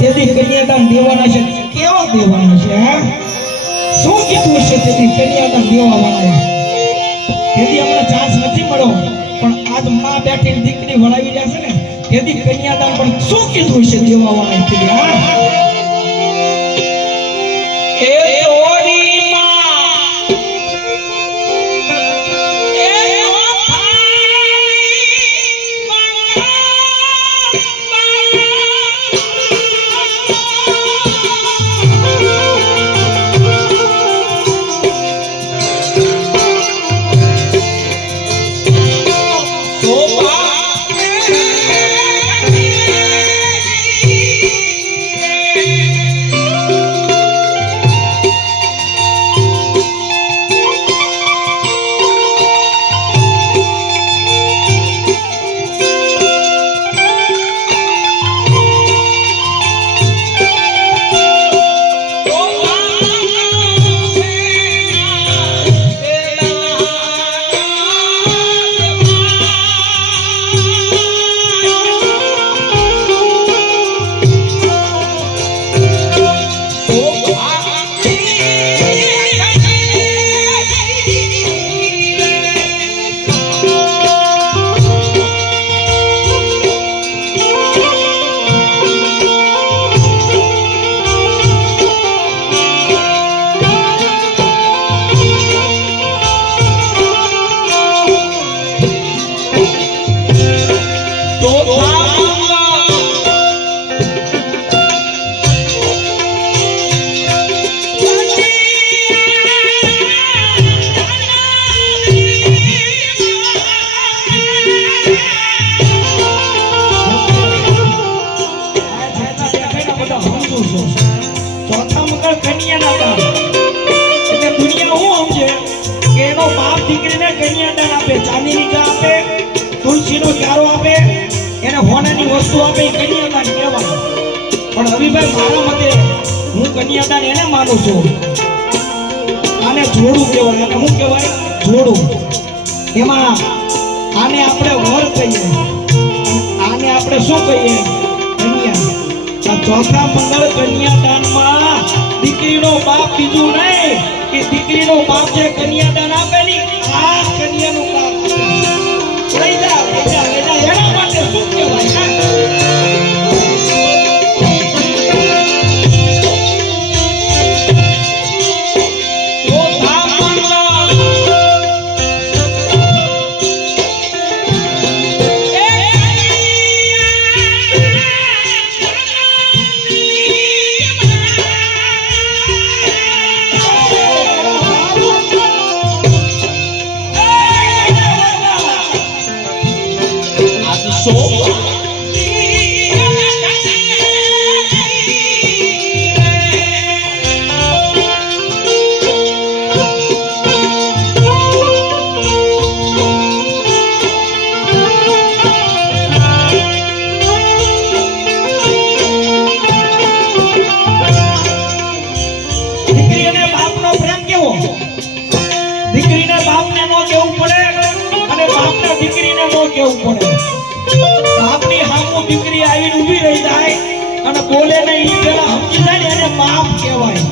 તેથી કન્યાદાન દેવાના છે કેવા દેવાના છે હે શું કીધું છે તેથી કન્યાદાન દેવા વાળા તેથી અમને ચાન્સ નથી મળ્યો પણ આજ માં બેઠીને દીકરી વળાવી રહ્યા છે ને તેથી કન્યાદાન પણ શું કીધું છે દેવા વાળા તેથી હા એ ઓરી ચોથા મંગળ કન્યાદાન એટલે દુનિયા હું સમજે કે એનો બાપ દીકરીને કન્યાદાન આપે ચાંદીની ચા આપે તુલસીનો ક્યારો આપે એને હોનાની વસ્તુ આપે કન્યાદાન કહેવાય પણ રવિભાઈ મારા મતે હું કન્યાદાન એને માનું છું આને જોડું કહેવાય અને શું કહેવાય જોડું એમાં આને આપણે વર કહીએ આને આપણે શું કહીએ કન્યા ચોથા મંગળ કન્યાદાનમાં દીકરીનો બાપ બીજું નહીં કે દીકરીનો બાપ જે કન્યાદાન આપે ને આ કન્યાનું બાપ લઈ જા એના માટે શું કહેવાય દીકરીને બાપને નો કેવું પડે અને બાપને દીકરીને નો કેવું પડે બાપની સામું દીકરી આવીને ઊભી રહી જાય અને બોલે ને ઈ પેલા સમજી જાય ને એને બાપ કહેવાય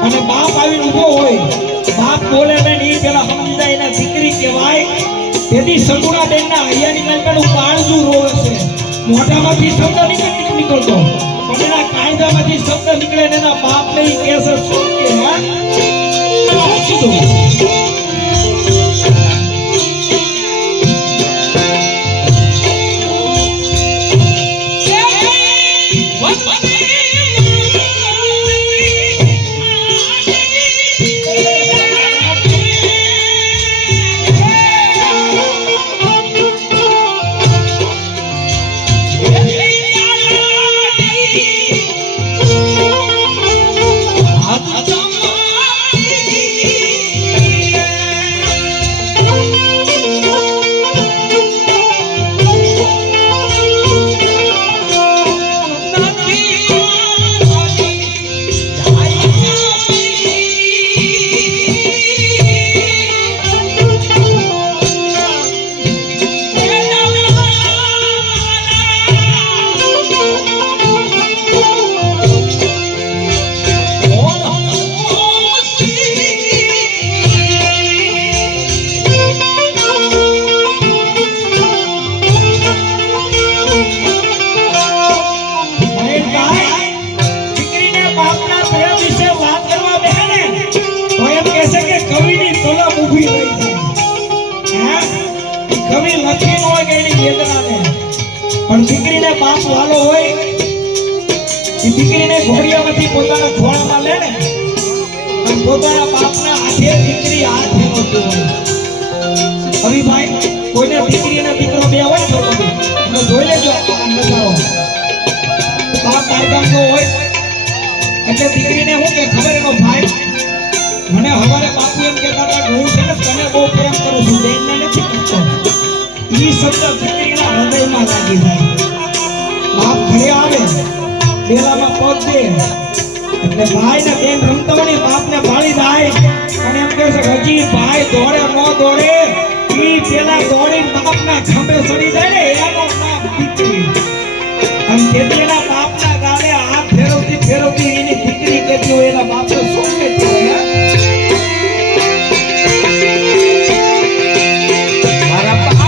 અને બાપ આવીને ઊભો હોય બાપ બોલે ને ઈ પેલા સમજી જાય એને દીકરી કહેવાય તેથી સગુણાબેનના હૈયાની મેલપેનું કાળજું રોવે છે મોઢામાંથી શબ્દ નીકળતો પણ એના કાયદામાંથી શબ્દ નીકળે ને એના બાપને ઈ કહે છે શું કે હા એ દીકરીને ઘોડિયામાંથી પોતાના ખોળામાં લે ને અને પોતાના બાપના હાથે દીકરી હાથ ફેરવતી હોય. હરિભાઈ કોઈને દીકરી અને દીકરો બે હોય તો તમે જોઈ લેજો આ નજારો. બાપ કારગામનો હોય એટલે દીકરીને હું કે ખબર એનો ભાઈ મને હવારે બાપુ એમ કહેતા હતા કે હું છે ને તને બહુ પ્રેમ કરું છું, બેનને નથી કરતો. ઈ શબ્દ દીકરીના હૃદયમાં લાગી જાય. બાપ ઘરે આવે ડેલામાં પગ દે એટલે ભાઈ ને બેન રમતા હોય બાપને ભાળી જાય અને એમ કહે છે હજી ભાઈ દોડે ન દોડે ઈ પેલા દોડીને બાપના ખંભે ચડી જાય ને એનો નામ દીકરી. અને તેના બાપના ગાલે હાથ ફેરવતી ફેરવતી એની દીકરી કહેતી હોય એના બાપને શું કહેતી હોય મારા બાપ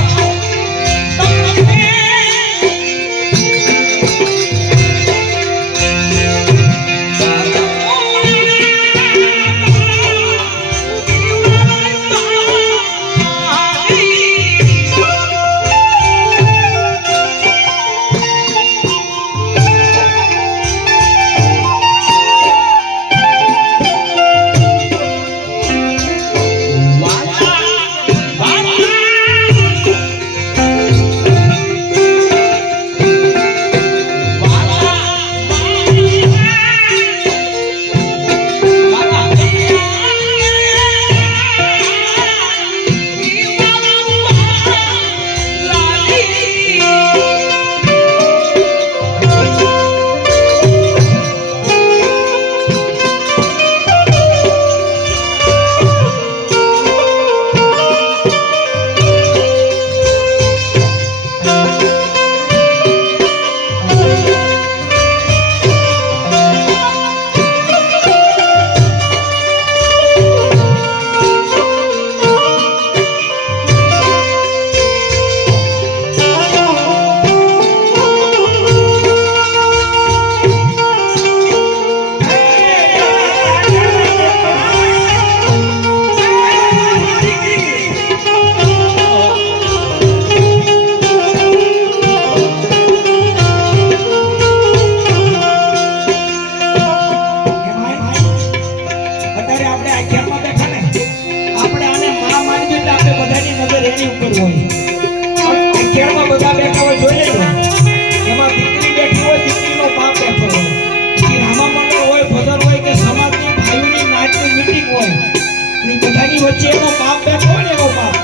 વચ્ચે એનો બાપ બેઠો હોય ને એનો બાપ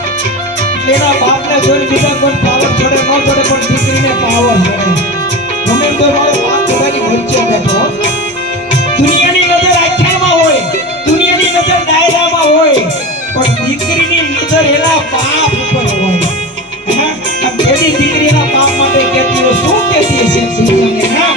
એના બાપને જોઈને બીજા કોઈ પાવર ચડે ન ચડે પણ દીકરીને પાવર ચડે. ગમે તો મારો બાપ બધાની વચ્ચે બેઠો. દુનિયાની નજર આખ્યાનમાં હોય, દુનિયાની નજર દાયરામાં હોય, પણ દીકરીની નજર એના બાપ ઉપર હોય. આ બેની દીકરીના બાપ માટે કહેતી હોય શું કહેતી હશે સુનિયાને હા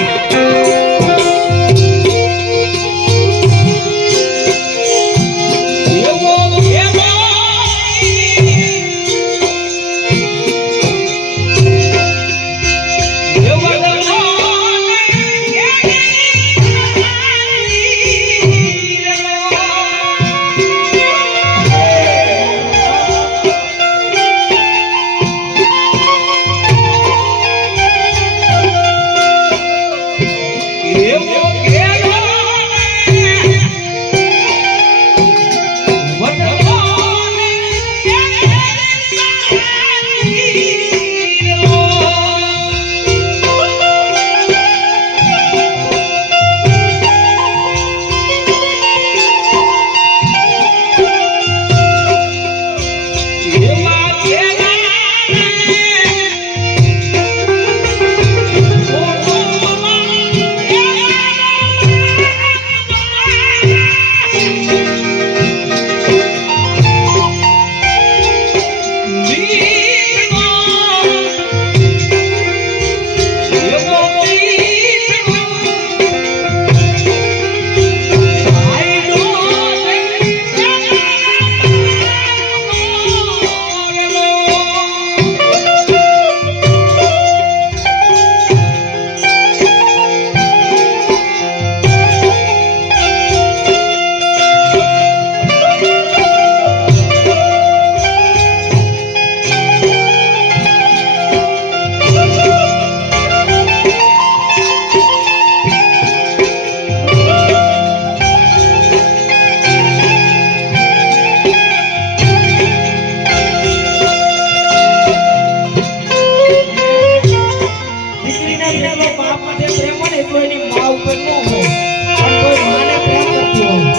ખબર ન હોય પણ કોઈ માને પ્રેમ કરતી હોય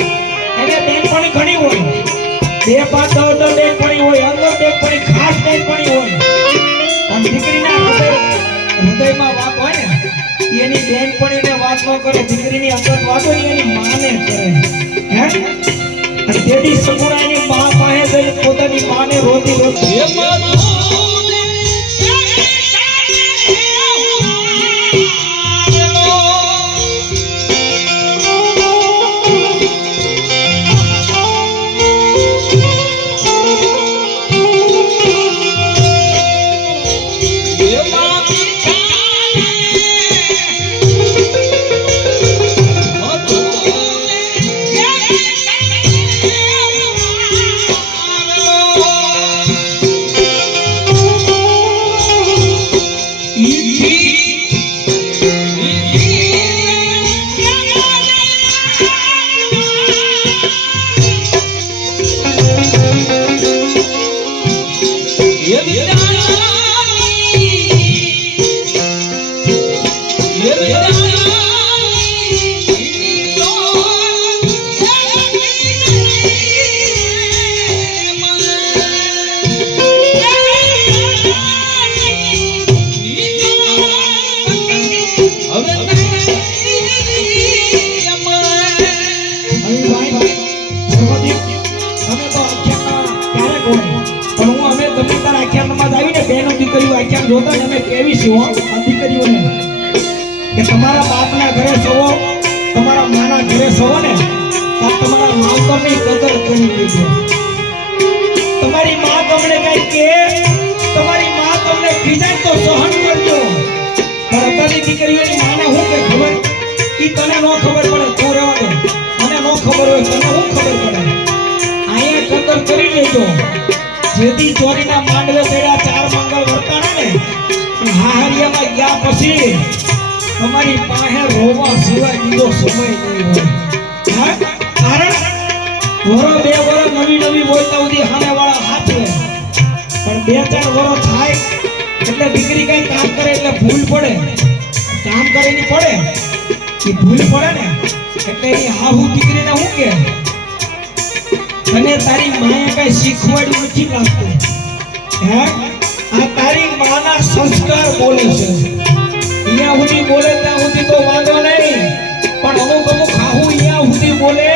એને બેનપણી ઘણી હોય 2 5 10 બેનપણી હોય અંદર બેનપણી ખાસ બેનપણી હોય પણ દીકરીના હૃદયમાં વાત હોય ને એની બેનપણીને વાત ન કરે દીકરીની અંદર વાત હોય એની માને કરે હે અને તેડી સગુણાની મા પાસે જઈ પોતાની માને રોતી રોતી જોતા તમે કેવી છો દીકરીઓને કે તમારા બાપના ઘરે સવો તમારા માના ઘરે સવો ને તો તમારા માવતરની કદર કરી લેજો તમારી માં તમને કઈ કે તમારી માં તમને ખીજાય તો સહન કરજો પણ અત્યારની દીકરીઓની માને હું કઈ ખબર ઈ તને ન ખબર પડે તો રહેવા દે મને ન ખબર હોય તને હું ખબર પડે અહીંયા કદર કરી લેજો જેથી ચોરીના માંડવે ચડ્યા 4 મંગળ વર્તાણા ને હાહરિયામાં ગયા પછી તમારી પાસે રોવા સિવાય બીજો સમય નહીં હોય કારણ વરો 2 વરો નવી હોય તો ઉધી સામેવાળા હાથે પણ 2-4 વરો થાય એટલે દીકરી કઈ કામ કરે એટલે ભૂલ પડે કામ કરેની પડે એ ભૂલ પડે ને એટલે એ હાહુ દીકરીને હું કે અને તારી માએ કઈ શીખવાડ્યું નથી લાગતું હે આ તારી માના સંસ્કાર બોલે છે અહીંયા સુધી બોલે ત્યાં સુધી તો વાંધો નહીં પણ અમુક હાહુ અહીંયા સુધી બોલે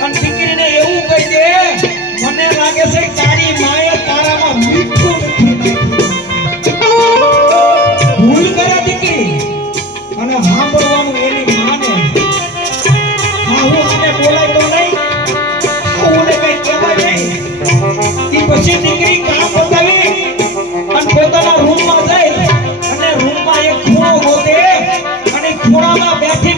અને દીકરીને એવું કહી દે મને લાગે છે તારી માએ તારામાં મીઠું નથી ભૂલ કરે દીકરી અને સાંભળવાનું એની માને હાહુ આને બોલાય તો નહીં પછી દીકરી કામ બતાવી અને પોતાના રૂમમાં જઈ અને રૂમમાં એક ખૂણો ગોતે અને ખૂણામાં બેઠી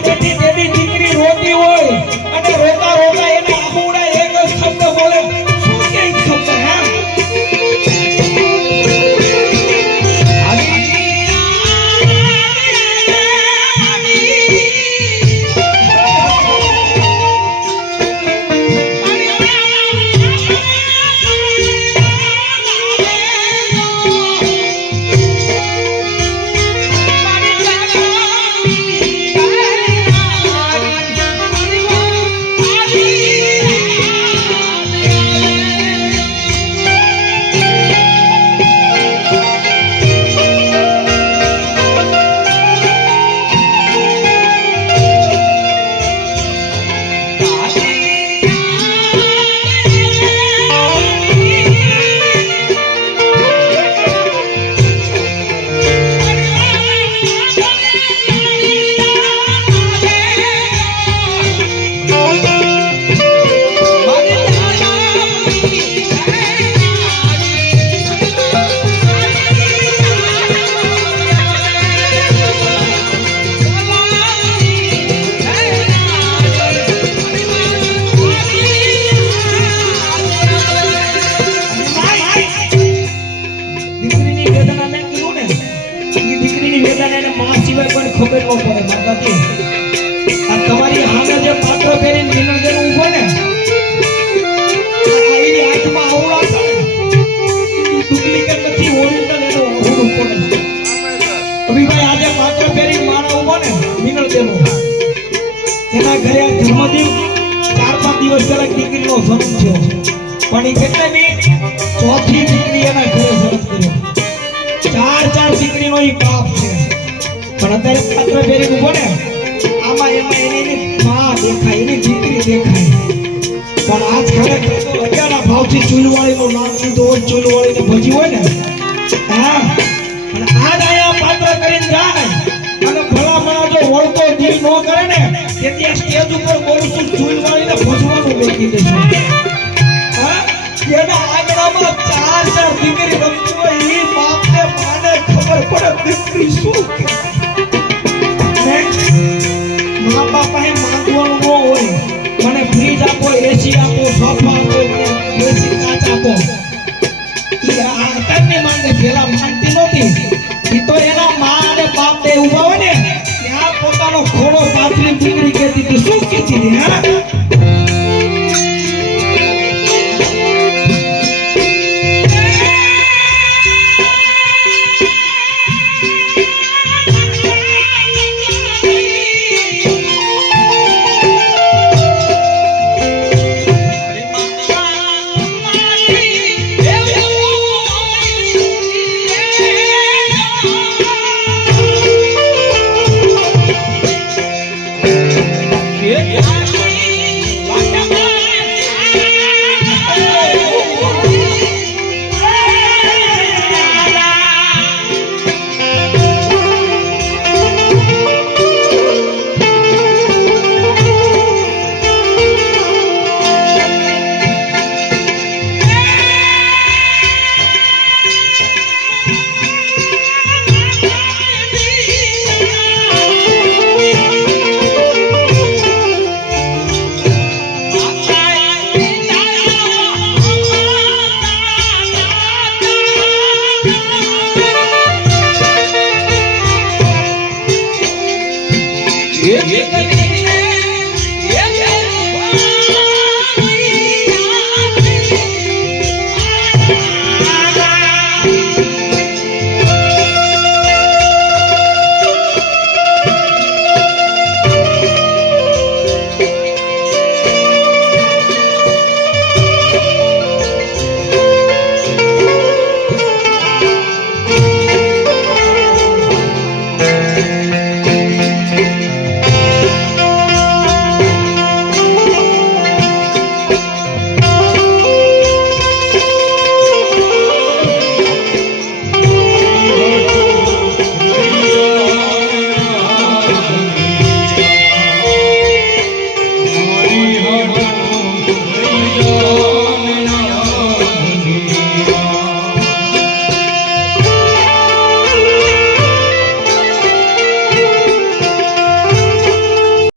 એના ઘરે આ જન્મદિવસ 4-5 દિવસ પહેલા દીકરીનો જન્મ થયો પણ એ કેટલામી ચોથી દીકરી એના ઘરે જન્મ કર્યો 4 દીકરીનો એ બાપ છે પણ અત્યારે પાત્ર ફેરી ઉભો ને આમાં એમાં એની માં દેખાય એની દીકરી દેખાય પણ આજ ખરેખર તો રજાના ભાવથી ચૂલવાળીનું નામ લીધું હોય ચૂલવાળીને ભજી હોય ને હા અને આજ આયા પાત્ર કરીને જાય અને ભલા જો વળતો દિલ ન કરે ને તેથી આ સ્ટેજ ઉપર બોલું છું ચૂલવાળીને ભજવાનું બેકી દેશું હા એના આંગણામાં 4 દીકરી રમતી હોય એ બાપને માને ખબર પડે દીકરી શું મા બાપા એ માંગવાનું ન હોય મને ફ્રીજ આપો એસી આપો સોફા આપો મને એસી કાચ આપો એ આતંકની માંગે પેલા માંગતી નહોતી એ તો એના મા અને બાપ બે ઊભા હોય ને ત્યાં પોતાનો ખોળો પાથરી દીકરી કહેતી હતી શું કહેતી હતી હા